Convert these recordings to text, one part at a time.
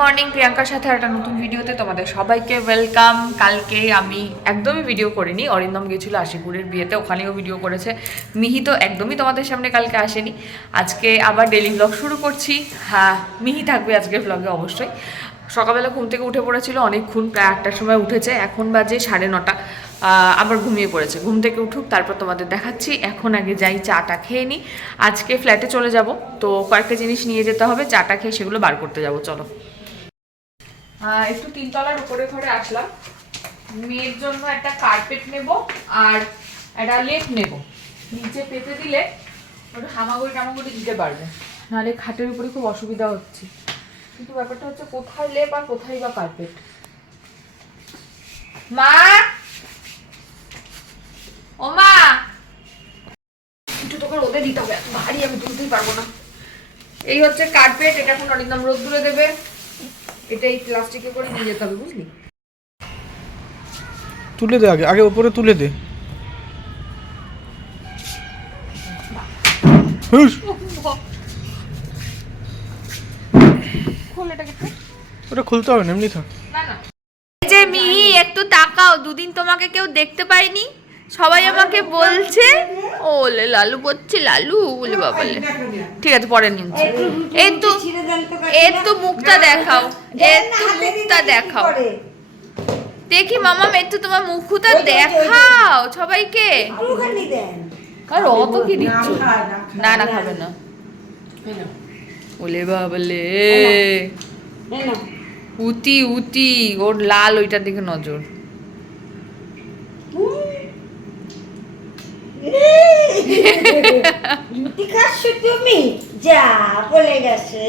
Morning, প্রিয়াঙ্কার সাথে একটা নতুন ভিডিওতে তোমাদের সবাইকে ওয়েলকাম। কালকে আমি একদমই ভিডিও করিনি, অরিন্দম গেছিল আশিপুরের বিয়েতে, ওখানেও ভিডিও করেছে। মিহি তো একদমই তোমাদের সামনে কালকে আসেনি। আজকে আবার ডেলি ব্লগ শুরু করছি। হ্যাঁ মিহি থাকবে আজকের ব্লগে অবশ্যই। সকালবেলা ঘুম থেকে উঠে পড়েছিল, অনেকক্ষণ প্রায় আটটার সময় উঠেছে। এখন বাজে সাড়ে নটা। আবার ঘুমিয়ে পড়েছে। ঘুম থেকে উঠুক, তারপর তোমাদের দেখাচ্ছি। এখন আগে যাই, চাটা খেয়ে নিই আজকে ফ্ল্যাটে চলে যাব। তো কয়েকটা জিনিস নিয়ে যেতে হবে। চাটা খেয়ে সেগুলো বার করতে যাব। চলো। একটু তিনতলার উপরে ঘরে আসলাম। মেয়ের জন্য একটা কার্পেট নেব আর একটা লেপ নেব। নিচে পেতে দিলে ওটা হামাগুড়ি টামাগুড়ি দিতে পারবে। নাহলে খাটের উপরে খুব অসুবিধা হচ্ছে। কিন্তু ব্যাপারটা হচ্ছে কোথায় লেপ আর কোথায় বা কার্পেট মা! ও মা! একটু তোকে রোদে দিতে হবে, ভারী আমি তুলতেই পারব না। এই হচ্ছে কার্পেট এটা এখন অরিন্দম রোদ্দুরে দেবে। এটা এই প্লাস্টিকে করে নিয়ে যেতে হবে বুঝলি? তুলে দে আগে আগে উপরে তুলে দে। ওটা খুলতে হবে না এমনি থাক। না না। এই যে মিহি একটু তাকাও দুদিন তোমাকে কেউ দেখতে পাইনি সবাই আমাকে বলছে ওলে লালু বলছে লালু বলে বাবালে ঠিক আছে পরে নিচ্ছি এই তো এর তো মুখটা দেখাও এর তো মুখটা দেখাও। দেখি মামা একটু তোমার মুখটা দেখাও সবাইকে। আর অত কি দিচ্ছ? না না খাবে না। ওলে বাবালে উতি উতি ওর লাল ওইটার দিকে নজর। রুটি খাচ্ছ তুমি? যা বলে গেছে।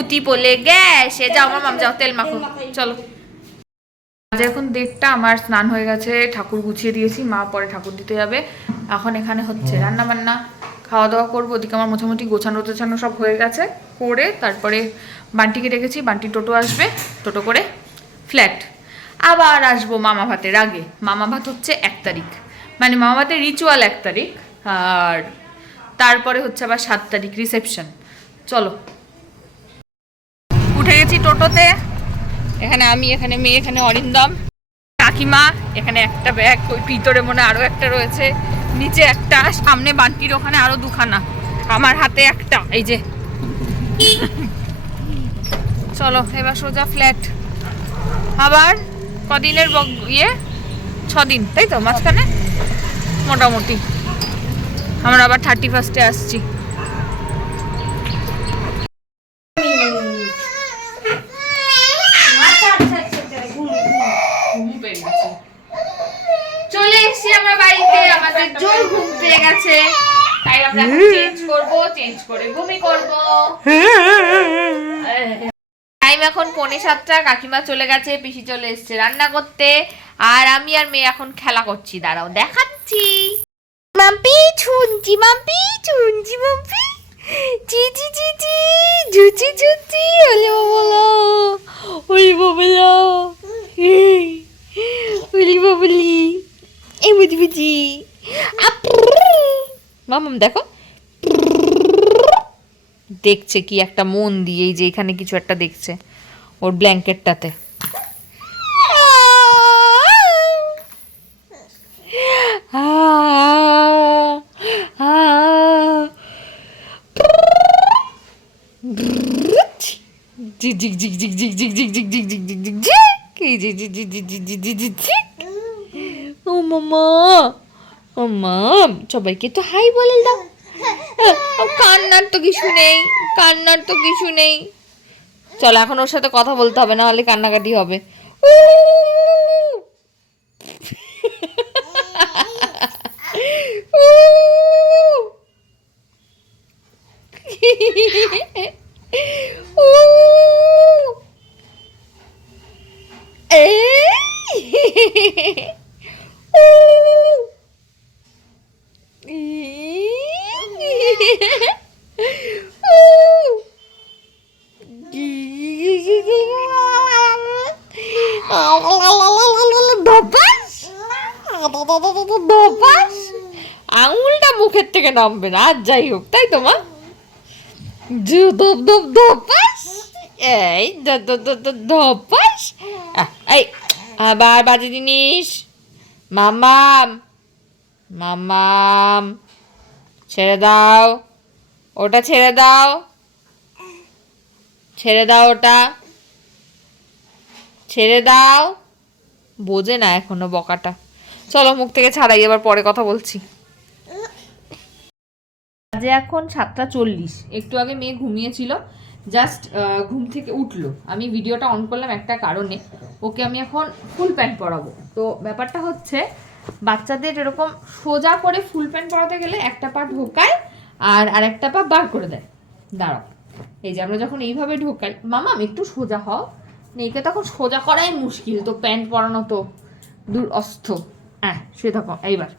উতি বলে গ্যাসে যাও আমার মাম যাও তেল মাখো। চলো। আজ এখন দেড়টা আমার স্নান হয়ে গেছে। ঠাকুর গুছিয়ে দিয়েছি মা পরে ঠাকুর দিতে যাবে। এখন এখানে হচ্ছে রান্না বান্না খাওয়া দাওয়া করব। ওদিকে আমার মোটামুটি গোছানো টোছানো সব হয়ে গেছে করে তারপরে বান্টিকে রেখেছি বান্টি টোটো আসবে টোটো করে ফ্ল্যাট। আবার আসব মামা ভাতের আগে। মামা ভাত হচ্ছে এক তারিখ। মানে মামা ভাতের রিচুয়াল এক তারিখ। আর তারপরে হচ্ছে আবার সাত তারিখ রিসেপশন চলো। উঠে গেছি টোটোতে। এখানে আমি, এখানে মেয়ে, এখানে অরিন্দম। কাকিমা, এখানে একটা ব্যাগ ওই ভিতরে মনে আরও একটা রয়েছে। নিচে একটা, সামনে বান্টির ওখানে আরও দুখানা। আমার হাতে একটা, এই যে। চলো, এবার সোজা ফ্ল্যাট আবার কদিনের ইয়ে? ছদিন, তাই তো? মাঝখানে? মোটামুটি। আমরা আবার থার্টি ফার্স্টে আসছি। ঘুম, ঘুম। চলে এসেছি আমরা বাড়িতে আমাদের জোর ঘুম পেয়ে গেছে। তাই আমরা চেঞ্জ করব চেঞ্জ করে ঘুমি করব। টাইম এখন পৌনে সাতটা কাকিমা চলে গেছে পিসি চলে এসেছে রান্না করতে। আর আমি আর মেয়ে এখন খেলা করছি দাঁড়াও দেখাচ্ছি। মাম্পি ছুনছি মাম্পি ছুনছি মাম্পি জি জি জি জি ঝুচি ঝুচি ওলে বাবলা ওলে বাবলা ওলে বাবলি এই বুঝি বুঝি মামাম দেখো। দেখছে কি একটা মন দিয়ে যে এখানে কিছু একটা দেখছে ওর ব্ল্যাঙ্কেটটাতে ঝিক ঝিক ঝিক ঝিক ঝিক ঝিক ঝিক ঝিক। ও মামা ও মাম সবাইকে তো হাই বলে দাও কান্নার তো কিছু নেই কান্নার তো কিছু নেই চলো এখন ওর সাথে কথা বলতে হবে না হলে কান্নাকাটি হবে উ! উ! উ! এই! উ! ধপাস ধপাস আঙুলটা মুখের থেকে নামবে না যাই হোক তাই তো মা ধপ ধপ ধপাস এই ধপাস। এই আবার বাজে জিনিস। মামাম মামাম ছেড়ে দাও। ওটা ছেড়ে দাও। ছেড়ে দাও ওটা। ছেড়ে দাও। বোঝে না এখনও বকাটা। চলো মুখ থেকে ছাড়াই এবার পরে কথা বলছি। বাজে এখন সাতটা চল্লিশ। একটু আগে মেয়ে ঘুমিয়েছিল। জাস্ট ঘুম থেকে উঠল। আমি ভিডিওটা অন করলাম একটা কারণে। ওকে আমি এখন ফুল প্যান্ট পরাবো। তো ব্যাপারটা হচ্ছে, বাচ্চাদের এরকম সোজা করে ফুল প্যান্ট পরাতে গেলে একটা পা ঢোকায় আর আরেকটা পা বার করে দেয়। দাঁড়াও। এই যে আমরা যখন এইভাবে ঢোকাই, মামা, আমি একটু সোজা হও। মেয়েকে তখন সোজা করাই মুশকিল। তো প্যান্ট পরানো তো দূর অস্থ হ্যাঁ সে থাকো এইবার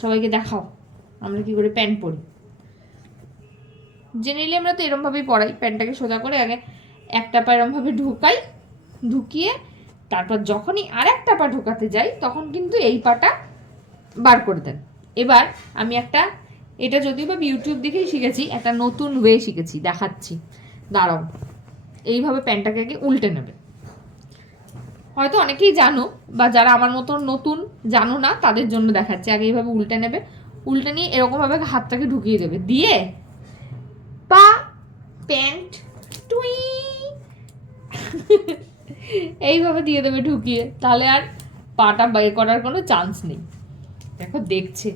সবাইকে দেখাও। আমরা কি করে প্যান্ট পরি? জেনারেলি আমরা তো এরমভাবেই পড়াই প্যান্টটাকে সোজা করে আগে একটা পা এরমভাবে ঢুকাই, ঢুকিয়ে তারপর যখনই আর একটা পা ঢোকাতে যাই, তখন কিন্তু এই পাটা বার করে দেন। এবার আমি একটা, এটা যদিও বা ইউটিউব দেখেই শিখেছি, একটা নতুন ওয়ে শিখেছি, দেখাচ্ছি। দাঁড়াও, এইভাবে প্যান্টটাকে আগে উল্টে নেবে। হয়তো অনেকেই জানো, বা যারা আমার মতো নতুন জানো না, তাদের জন্য দেখাচ্ছে। আগে এইভাবে উল্টে নেবে, উল্টে নিয়ে এরকমভাবে হাতটাকে ঢুকিয়ে দেবে। দিয়ে পা প্যান্ট টুই এইভাবে দিয়ে দেবে ঢুকিয়ে। তাহলে আর পাটা বের করার কোনো চান্স নেই। দেখো, দেখছে।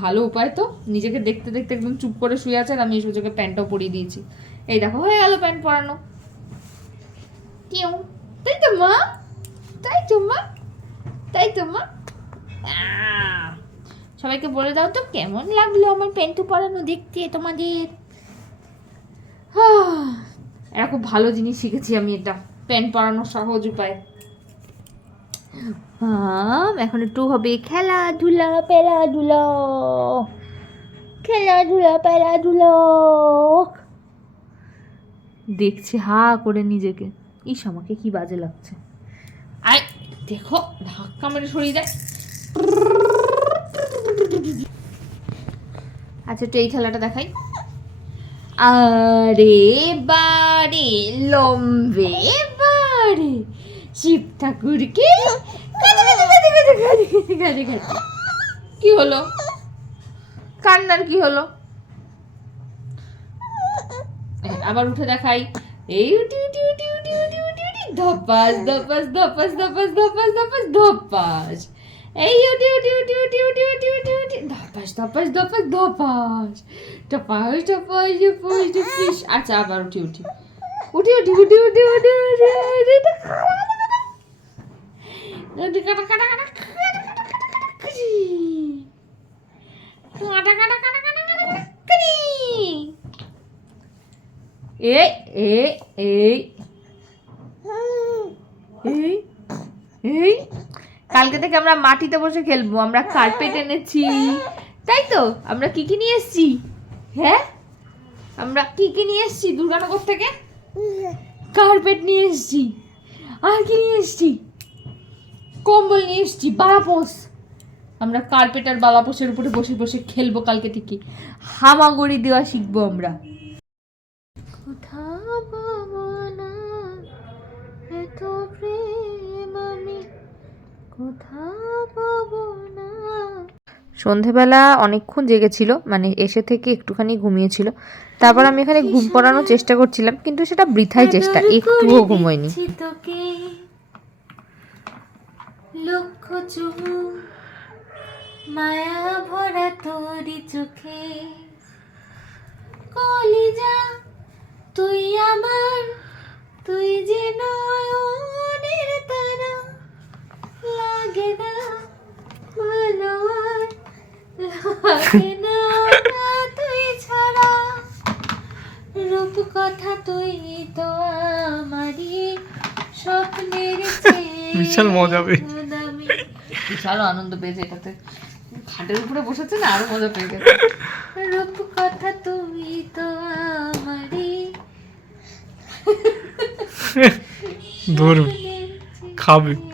ভালো উপায় তো। নিজেকে দেখতে দেখতে একদম চুপ করে শুয়ে আছে আর আমি সুযোগে প্যান্টটাও পরিয়ে দিয়েছি। এই দেখো, হয়ে গেল প্যান্ট পরানো। কেউ? তাই তো মা? তাই তো মা? তাই তো মা? সবাইকে বলে দাও তো, কেমন লাগল আমার প্যান্টু পরানো দেখতে তোমাদের? এটা খুব ভালো জিনিস শিখেছি আমি এটা। প্যান্ট পরানোর সহজ উপায়। এখন একটু হবে খেলাধুলা পেলাধুলো। খেলাধুলা পেলাধুলো। দেখছে হা করে নিজেকে। ইস আমাকে কি বাজে লাগছে। আয় দেখো ধাক্কা মেরে সরিয়ে দেয় আচ্ছা একটু এই খেলাটা দেখাই। আরে বারে লম্বে বারে শিব ঠাকুরকে কি হলো কান্নার কি হলো আবার উঠে দেখাই এই উঠি উঠি উঠি উঠি উঠি উঠি উঠি ধপাস ধপাস ধপাস ধপাস ধপাস ধপাস ধপাস এই উঠি উঠি উঠি উঠি উঠি উঠি উঠি উঠি ধপাস ধপাস ধপাস ধপাস টপাস টপাস টপাস টপিস আচ্ছা আবার উঠি উঠি উঠি উঠি উঠি উঠি উঠি উঠি উঠি কাটা কাটা কাটা কাটা কাটা কাটা কাটা এই এই এই এই কালকে থেকে আমরা মাটিতে বসে খেলব, আমরা কার্পেট এনেছি। তাই তো? আমরা কি কি নিয়ে এসছি? হ্যাঁ? আমরা কি কি নিয়ে এসছি দুর্গানগর থেকে? কার্পেট নিয়ে এসছি। আর কি নিয়ে এসেছি? কম্বল নিয়ে এসছি বালাপোষ আমরা কার্পেট আর বালাপোষের উপরে বসে বসে খেলব কালকে থেকে। হামাগুড়ি দেওয়া শিখব আমরা। কোথাও পাবো না? এত প্রেম আমি। কোথাও পাবো সন্ধেবেলা অনেকক্ষণ জেগেছিল মানে এসে থেকে একটুখানি ঘুমিয়েছিল। তারপর আমি এখানে ঘুম পড়ানোর চেষ্টা করছিলাম, কিন্তু সেটা বৃথাই চেষ্টা, একটুও ঘুমোয়নি। মায়া ভরা তোরি চোখে। কলিজা, তুই আমার, তুই যে নয়নের তারা। লাগে না ভালো না তুই ছাড়া রূপ কথা তুই তো আমারই স্বপ্নের বিশাল মজা পেয়ে। বিশাল আনন্দ পেয়েছে এটাতে। খাটের উপরে বসেছে না আরও মজা পেয়ে গেছে। রূপ কথা তুমি তো আমারই। ধরবে খাবে।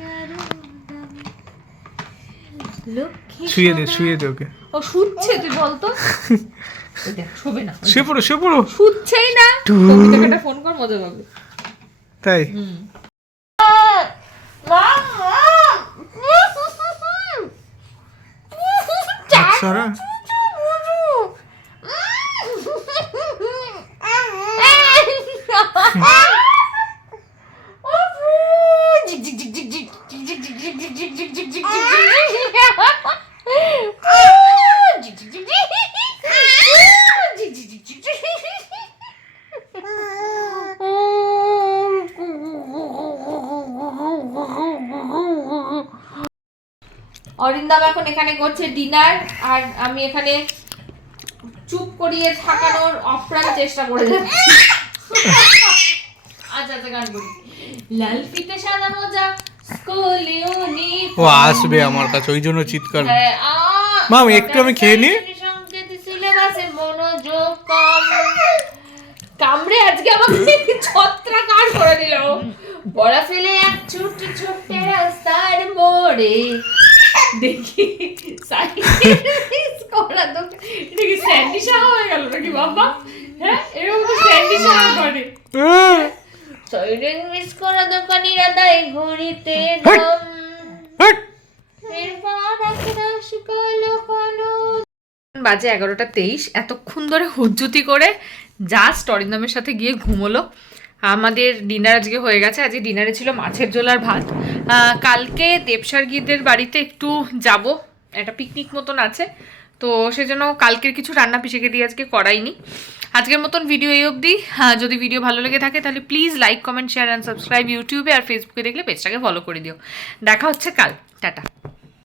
শুয়ে দে শুয়ে দে ওকে। ও শুচ্ছে তুই বলতো দেখ শোবে না শুয়ে পড়ো শুয়ে পড়ো। শুচ্ছেই না। কবিতাকে ফোন কর মজা পাবে। তাই? সরা। অরিন্দম এখন এখানে করছে ডিনার আর আমি এখানে চুপ করিয়ে থাকানোর অপ্রাণ চেষ্টা করে যাচ্ছি। আচ্ছা আচ্ছা গান করি। লাল ফিতে সাদা মোজা ও আসবে আমার কাছে ওই জন্য চিৎকার। হ্যাঁ, একটু আমি খেয়ে কামড়ে আজকে আমাকে ছত্রা কার করে দিল। বড়া ফেলে এক ছোট্ট ছোট্ট রাস্তার মোড়ে। দেখি সাইকেল করা তো এটা কি স্যান্ডি সাহা হয়ে গেল নাকি বাবা? হ্যাঁ এরকম তো স্যান্ডি সাহা করে সাইরেন মিস করা দোকানিরা দেয় ঘড়িতে দম কালো কালো। বাজে এগারোটা তেইশ এতক্ষণ ধরে হুজ্জুতি করে জাস্ট অরিন্দমের সাথে গিয়ে ঘুমোলো। আমাদের ডিনার আজকে হয়ে গেছে। আজকে ডিনারে ছিল মাছের ঝোলার ভাত। কালকে দেবসার গীদের বাড়িতে একটু যাব। একটা পিকনিক মতন আছে। তো সেজন্য কালকের কিছু রান্না পিসেকে দিয়ে আজকে করাইনি। আজকের মতন ভিডিও এই অবধি। যদি ভিডিও ভালো লেগে থাকে, তাহলে please like comment share and subscribe ইউটিউবে আর ফেসবুকে দেখলে পেজটাকে ফলো করে দিও। দেখা হচ্ছে কাল। টাটা।